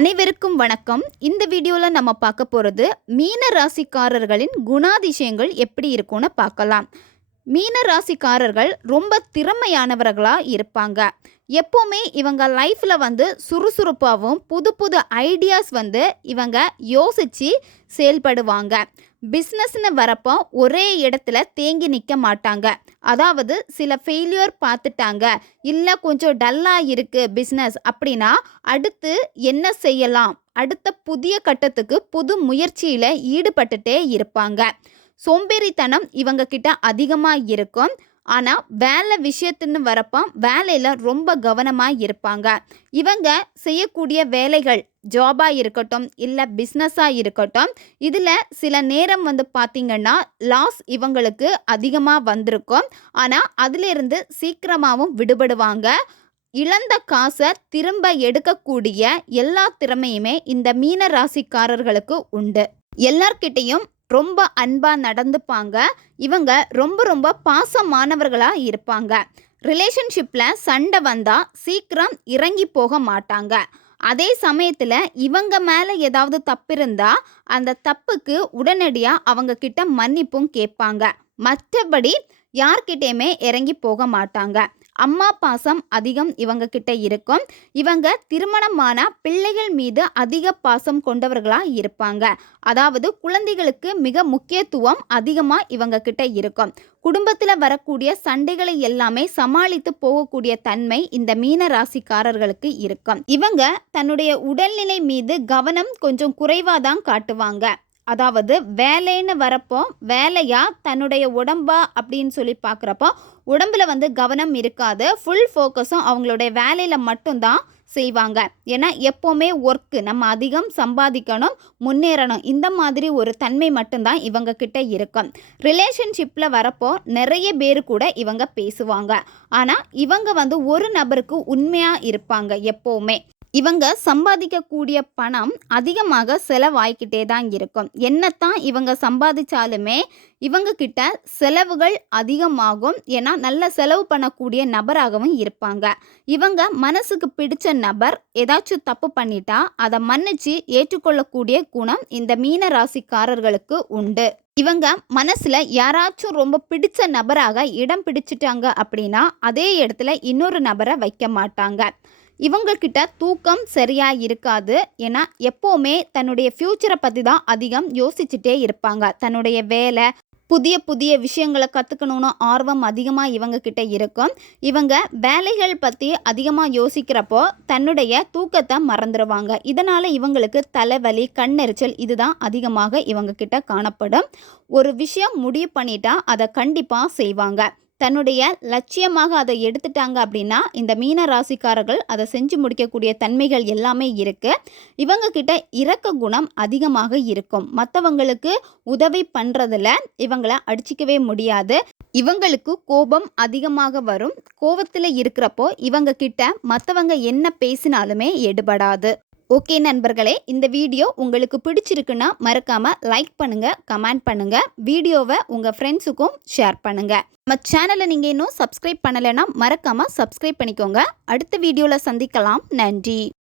அனைவருக்கும் வணக்கம். இந்த வீடியோவில் நம்ம பார்க்க போகிறது மீன ராசிக்காரர்களின் குணாதிசயங்கள் எப்படி இருக்கும்னு பார்க்கலாம். மீன ராசிக்காரர்கள் ரொம்ப திறமையானவர்களாக இருப்பாங்க. எப்போவுமே இவங்க லைஃப்பில் சுறுசுறுப்பாகவும் புது புது ஐடியாஸ் இவங்க யோசித்து செயல்படுவாங்க. பிஸ்னஸ்னு வரப்போ ஒரே இடத்துல தேங்கி நிற்க மாட்டாங்க. அதாவது சில ஃபெயிலியர் பார்த்துட்டாங்க, இல்லை கொஞ்சம் டல்லாக இருக்குது பிஸ்னஸ் அப்படின்னா அடுத்து என்ன செய்யலாம், அடுத்த புதிய கட்டத்துக்கு புது முயற்சியில் ஈடுபட்டுட்டே இருப்பாங்க. சோம்பேறித்தனம் இவங்க கிட்ட அதிகமாக இருக்கும். ஆனால் வேலை விஷயத்துன்னு வரப்போ வேலையில் ரொம்ப கவனமாக இருப்பாங்க. இவங்க செய்யக்கூடிய வேலைகள் ஜாபாக இருக்கட்டும் இல்லை பிஸ்னஸாக இருக்கட்டும், இதில் சில நேரம் பார்த்திங்கன்னா லாஸ் இவங்களுக்கு அதிகமாக வந்திருக்கும். ஆனால் அதிலிருந்து சீக்கிரமாகவும் விடுபடுவாங்க. இழந்த காசை திரும்ப எடுக்கக்கூடிய எல்லா திறமையுமே இந்த மீன ராசிக்காரர்களுக்கு உண்டு. எல்லார்கிட்டையும் ரொம்ப அன்பாக நடந்துப்பாங்க. இவங்க ரொம்ப ரொம்ப பாசமானவர்களாக இருப்பாங்க. ரிலேஷன்ஷிப்பில் சண்டை வந்தால் சீக்கிரம் இறங்கி போக மாட்டாங்க. அதே சமயத்தில் இவங்க மேலே ஏதாவது தப்பு இருந்தால் அந்த தப்புக்கு உடனடியாக அவங்க கிட்ட மன்னிப்பும் கேட்பாங்க. மற்றபடி யார்கிட்டையுமே இறங்கி போக மாட்டாங்க. அம்மா பாசம் அதிகம் இவங்க கிட்ட இருக்கும். இவங்க திருமணமான பிள்ளைகள் மீது அதிக பாசம் கொண்டவர்களாக இருப்பாங்க. அதாவது குழந்தைகளுக்கு மிக முக்கியத்துவம் அதிகமாக இவங்க கிட்ட இருக்கும். குடும்பத்தில் வரக்கூடிய சண்டைகளை எல்லாமே சமாளித்து போகக்கூடிய தன்மை இந்த மீன ராசிக்காரர்களுக்கு இருக்கும். இவங்க தன்னுடைய உடல்நிலை மீது கவனம் கொஞ்சம் குறைவாக தான் காட்டுவாங்க. அதாவது வேலைன்னு வரப்போ வேலையா தன்னுடைய உடம்பா அப்படின்னு சொல்லி பார்க்குறப்போ உடம்புல கவனம் இருக்காது. ஃபுல் ஃபோக்கஸும் அவங்களுடைய வேலையில் மட்டும்தான் செய்வாங்க. ஏன்னா எப்போவுமே ஒர்க்கு நம்ம அதிகம் சம்பாதிக்கணும், முன்னேறணும், இந்த மாதிரி ஒரு தன்மை மட்டும்தான் இவங்க கிட்ட இருக்கும். ரிலேஷன்ஷிப்பில் வரப்போ நிறைய பேர் கூட இவங்க பேசுவாங்க. ஆனால் இவங்க ஒரு நபருக்கு உண்மையாக இருப்பாங்க. எப்போவுமே இவங்க சம்பாதிக்கக்கூடிய பணம் அதிகமாக செலவாய்க்கிட்டே தான் இருக்கும். என்னத்தான் இவங்க சம்பாதிச்சாலுமே இவங்க கிட்ட செலவுகள் அதிகமாகும். ஏன்னா நல்ல செலவு பண்ணக்கூடிய நபராகவும் இருப்பாங்க. இவங்க மனசுக்கு பிடிச்ச நபர் ஏதாச்சும் தப்பு பண்ணிட்டா அதை மன்னிச்சு ஏற்றுக்கொள்ளக்கூடிய குணம் இந்த மீன ராசிக்காரர்களுக்கு உண்டு. இவங்க மனசில் யாராச்சும் ரொம்ப பிடிச்ச நபராக இடம் பிடிச்சிட்டாங்க அப்படின்னா அதே இடத்துல இன்னொரு நபரை வைக்க மாட்டாங்க. இவங்கக்கிட்ட தூக்கம் சரியாக இருக்காது. ஏன்னா எப்போவுமே தன்னுடைய ஃப்யூச்சரை பற்றி தான் அதிகம் யோசிச்சுட்டே இருப்பாங்க. தன்னுடைய வேலை, புதிய புதிய விஷயங்களை கற்றுக்கணுன்னு ஆர்வம் அதிகமாக இவங்கக்கிட்ட இருக்கும். இவங்க வேலைகள் பற்றி அதிகமாக யோசிக்கிறப்போ தன்னுடைய தூக்கத்தை மறந்துடுவாங்க. இதனால் இவங்களுக்கு தலைவலி, கண்ணெரிச்சல் இதுதான் அதிகமாக இவங்கக்கிட்ட காணப்படும். ஒரு விஷயம் முடிவு பண்ணிட்டா அதை கண்டிப்பாக செய்வாங்க. தன்னுடைய லட்சியமாக அதை எடுத்துட்டாங்க அப்படின்னா இந்த மீன ராசிக்காரர்கள் அதை செஞ்சு முடிக்கக்கூடிய தன்மைகள் எல்லாமே இருக்குது. இவங்க கிட்ட இரக்க குணம் அதிகமாக இருக்கும். மற்றவங்களுக்கு உதவி பண்ணுறதுல இவங்களை அடிச்சிக்கவே முடியாது. இவங்களுக்கு கோபம் அதிகமாக வரும். கோபத்தில் இருக்கிறப்போ இவங்க கிட்ட மற்றவங்க என்ன பேசினாலுமே எடுபடாது. ஓகே நண்பர்களே, இந்த வீடியோ உங்களுக்கு பிடிச்சிருக்குன்னா மறக்காமல் லைக் பண்ணுங்கள், கமெண்ட் பண்ணுங்கள், வீடியோவை உங்கள் ஃப்ரெண்ட்ஸுக்கும் ஷேர் பண்ணுங்கள். நம்ம சேனலை நீங்கள் இன்னும் சப்ஸ்கிரைப் பண்ணலைன்னா மறக்காமல் சப்ஸ்கிரைப் பண்ணிக்கோங்க. அடுத்த வீடியோவில் சந்திக்கலாம். நன்றி.